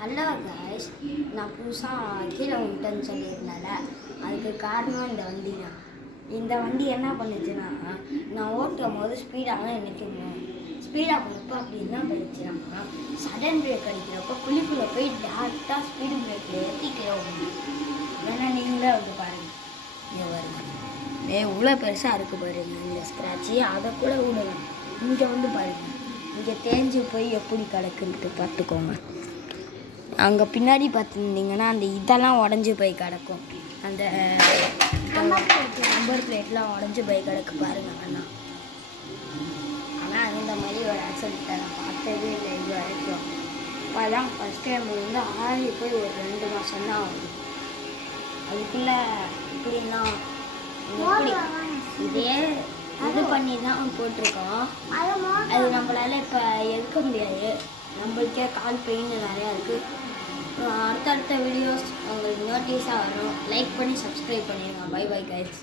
Hello guys, நான் புதுசாக கீழே விட்டேன்னு சொல்லியிருந்தேன்ல, அதுக்கு காரணம் இந்த வண்டி தான். இந்த வண்டி என்ன பண்ணுச்சுன்னா, நான் ஓட்டும் போது ஸ்பீடாக நிற்கணும். ஸ்பீடாக போகிறப்ப அப்படி என்ன பண்ணிச்சுன்னா, சடன் பிரேக் அடிக்கிறப்போ குழிக்குள்ளே போய் டேரெக்டாக ஸ்பீடு பிரேக்கில் ஏற்றி கீழே விடணும். வேணா நீங்களே வந்து பாருங்கள். இங்கே வருங்க, இவ்வளோ பெருசாக இருக்குது பாருங்க இந்த ஸ்க்ராட்சு. அதை கூட விடலாம். இங்கே வந்து பாருங்கள், இங்கே தேஞ்சு போய் எப்படி கிடக்குன்ட்டு பார்த்துக்கோங்க. அங்கே பின்னாடி பார்த்துருந்தீங்கன்னா அந்த இதெல்லாம் உடஞ்சி போய் கிடக்கும். அந்த நம்பர் பிளேட்லாம் உடஞ்சி போய் கிடக்கு பாருங்கள் அண்ணா. ஆனால் இந்த மாதிரி ஒரு ஆக்சிடெண்ட்டை நான் பார்த்ததே இல்லை இது வரைக்கும். இப்போ தான் ஃபஸ்ட் டைம் வந்து ஆறி போய் ஒரு 2 மாதம் தான் ஆகுது. அதுக்குள்ளே இப்படின்னா எப்படி இதே இது பண்ணி தான் போட்டிருக்கோம். அது நம்மளால் இப்போ எடுக்க முடியாது. நம்மளுக்கே கால் பெயின் நிறையா இருக்குது. அடுத்தடுத்த வீடியோஸ் உங்களுக்கு நோட்டீஸாக வரும். லைக் பண்ணி சப்ஸ்கிரைப் பண்ணிடுங்க. Bye bye guys.